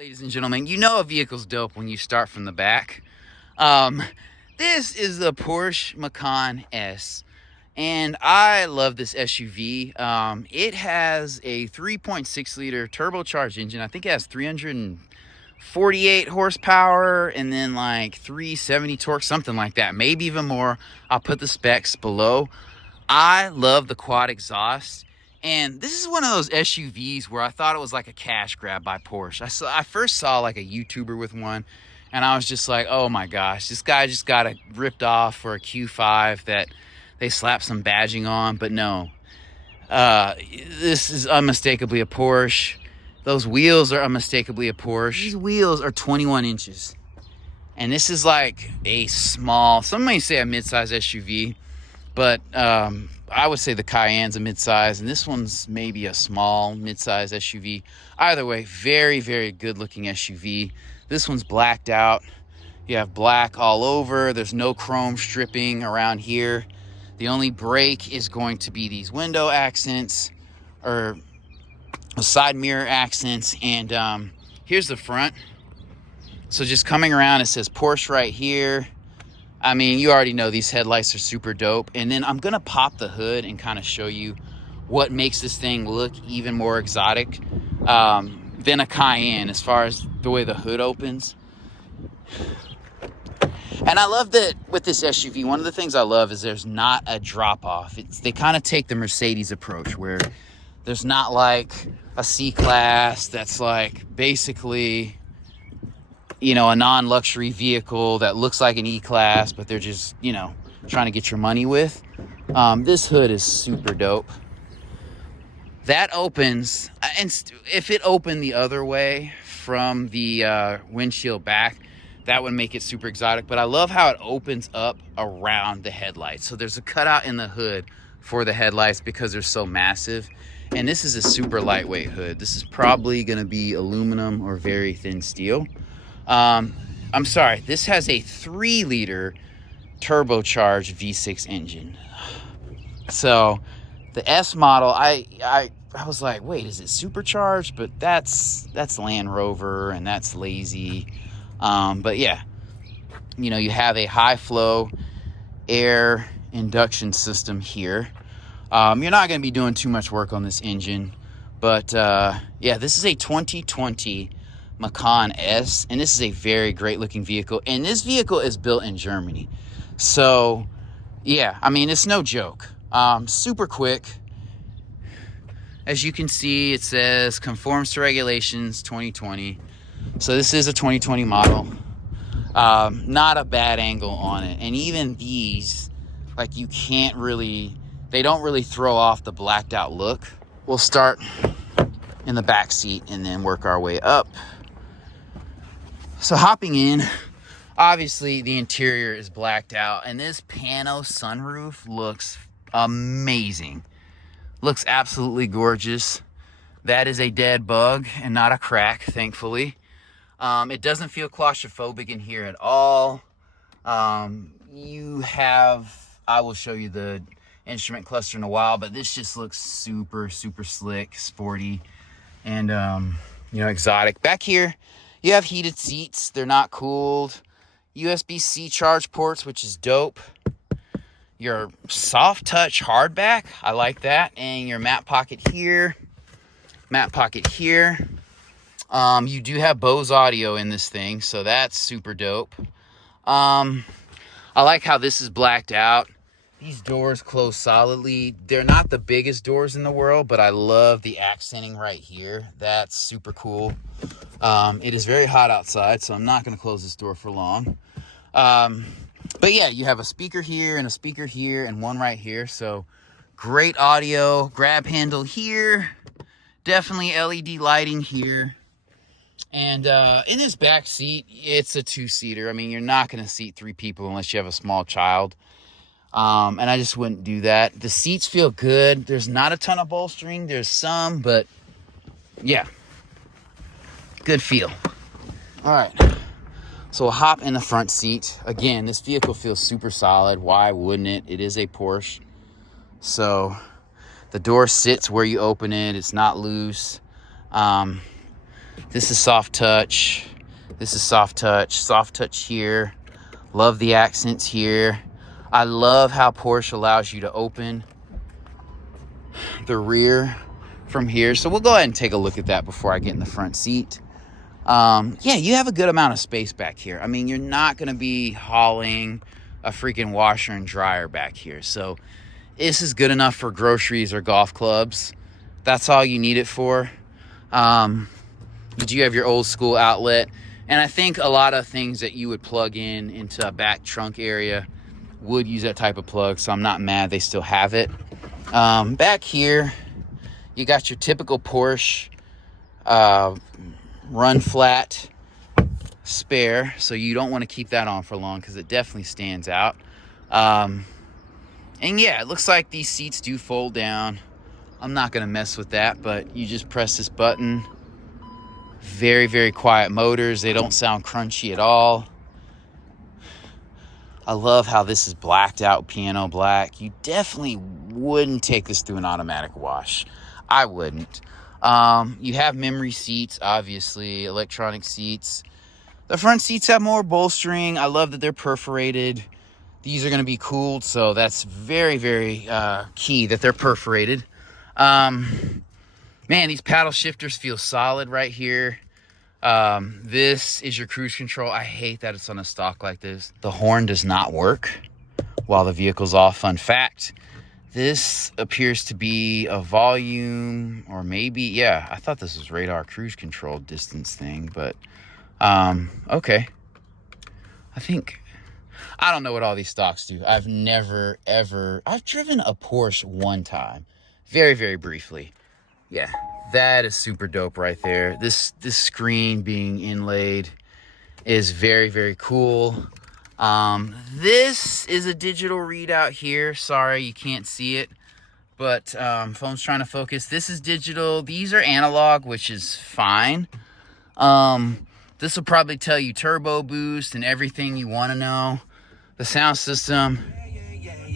ladies and gentlemen, you know a vehicle's dope when you start from the back. This is the Porsche Macan S, and I love this SUV. It has a 3.6 liter turbocharged engine. I think it has 348 horsepower and then like 370 torque, something like that, maybe even more. I'll put the specs below. I love the quad exhaust. And this is one of those SUVs where I thought it was like a cash grab by Porsche. I first saw like a YouTuber with one, and I was just like, oh my gosh, this guy just got it ripped off for a Q5 that they slapped some badging on. But no, this is unmistakably a Porsche. Those wheels are unmistakably a Porsche. These wheels are 21 inches. And this is like a small, some may say a midsize SUV, but I would say the Cayenne's a midsize, and this one's maybe a small midsize SUV. Either way, very, very good looking SUV. This one's blacked out. You have black all over. There's no chrome stripping around here. The only break is going to be these window accents or side mirror accents. And here's the front. So just coming around, it says Porsche right here. I mean, you already know these headlights are super dope. And then I'm going to pop the hood and kind of show you what makes this thing look even more exotic than a Cayenne as far as the way the hood opens. And I love that with this SUV, one of the things I love is there's not a drop-off. They kind of take the Mercedes approach where there's not like a C-Class that's like basically, you know, a non-luxury vehicle that looks like an E-Class, but they're just, you know, trying to get your money with. This hood is super dope. That opens, and if it opened the other way from the windshield back, that would make it super exotic. But I love how it opens up around the headlights. So there's a cutout in the hood for the headlights because they're so massive. And this is a super lightweight hood. This is probably going to be aluminum or very thin steel. I'm sorry, this has a 3-liter turbocharged V6 engine. So the S model, I was like, wait, is it supercharged? But that's Land Rover and that's lazy. But yeah, you know, you have a high flow air induction system here. You're not going to be doing too much work on this engine, but yeah, this is a 2020 Macan S, and this is a very great looking vehicle, and this vehicle is built in Germany. So yeah, I mean, it's no joke. Super quick. As you can see, it says conforms to regulations 2020. So this is a 2020 model. Not a bad angle on it. And even these, like, you can't really, they don't really throw off the blacked out look. We'll start in the back seat and then work our way up. So hopping in, obviously the interior is blacked out, and this Pano sunroof looks amazing. Looks absolutely gorgeous. That is a dead bug and not a crack, thankfully. It doesn't feel claustrophobic in here at all. You have, I will show you the instrument cluster in a while, but this just looks super, super slick, sporty, and you know, exotic. Back here, you have heated seats. They're not cooled. USB-C charge ports, which is dope. Your soft touch hardback, I like that. And your matte pocket here. Matte pocket here. You do have Bose audio in this thing, so that's super dope. I like how this is blacked out. These doors close solidly. They're not the biggest doors in the world, but I love the accenting right here. That's super cool. It is very hot outside, so I'm not going to close this door for long. But yeah, you have a speaker here and a speaker here and one right here. So great audio. Grab handle here. Definitely LED lighting here. And in this back seat, it's a 2-seater. I mean, you're not going to seat 3 people unless you have a small child. And I just wouldn't do that. The seats feel good. There's not a ton of bolstering. There's some, but yeah, good feel. All right. So we'll hop in the front seat. Again, this vehicle feels super solid. Why wouldn't it? It is a Porsche. So the door sits where you open it. It's not loose. This is soft touch. This is soft touch here. Love the accents here. I love how Porsche allows you to open the rear from here. So we'll go ahead and take a look at that before I get in the front seat. Yeah, you have a good amount of space back here. I mean, you're not going to be hauling a freaking washer and dryer back here. So this is good enough for groceries or golf clubs. That's all you need it for. You do have your old school outlet. And I think a lot of things that you would plug in into a back trunk area would use that type of plug. So I'm not mad they still have it. Back here, you got your typical Porsche run flat spare, so you don't want to keep that on for long because it definitely stands out. And yeah, it looks like these seats do fold down. I'm not going to mess with that, but you just press this button. Very, very quiet motors. They don't sound crunchy at all. I love how this is blacked out, piano black. You definitely wouldn't take this through an automatic wash. I wouldn't. You have memory seats, obviously, electronic seats. The front seats have more bolstering. I love that they're perforated. These are going to be cooled, so that's very, very key that they're perforated. Man, these paddle shifters feel solid right here. This is your cruise control. I hate that it's on a stock like this. The horn does not work while the vehicle's off. Fun fact. This appears to be a volume, or maybe, yeah, I thought this was radar cruise control distance thing, but, okay. I don't know what all these stocks do. I've never, ever, I've driven a Porsche one time, very, very briefly. Yeah, that is super dope right there. This screen being inlaid is very, very cool. This is a digital readout here. Sorry, you can't see it, but phone's trying to focus. This is digital. These are analog, which is fine. This will probably tell you turbo boost and everything you want to know. The sound system.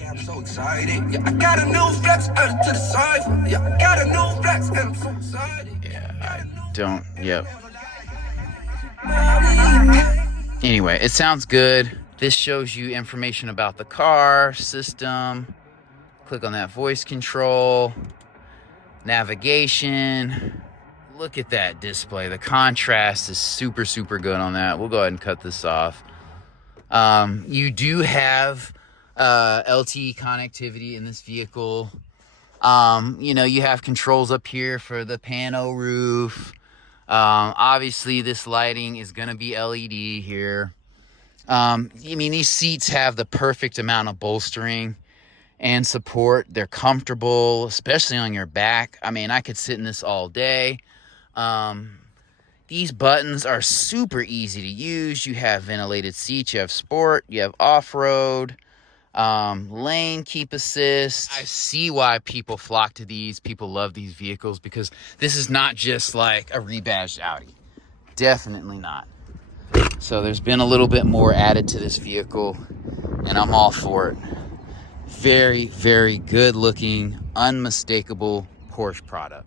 I'm so excited. Yeah, I got a new flex to the side. Yeah, I got a new flex and I'm so excited. Yeah, I don't. Yep. Anyway, it sounds good. This shows you information about the car, system. Click on that voice control, navigation. Look at that display. The contrast is super, super good on that. We'll go ahead and cut this off. You do have LTE connectivity in this vehicle. You know, you have controls up here for the Pano roof. Obviously, this lighting is going to be LED here. I mean, these seats have the perfect amount of bolstering and support. They're comfortable, especially on your back. I mean, I could sit in this all day. These buttons are super easy to use. You have ventilated seats, you have sport, you have off-road, lane keep assist. I see why people flock to these. People love these vehicles because this is not just like a rebadged Audi. Definitely not. So there's been a little bit more added to this vehicle, and I'm all for it. Very, very good looking, unmistakable Porsche product.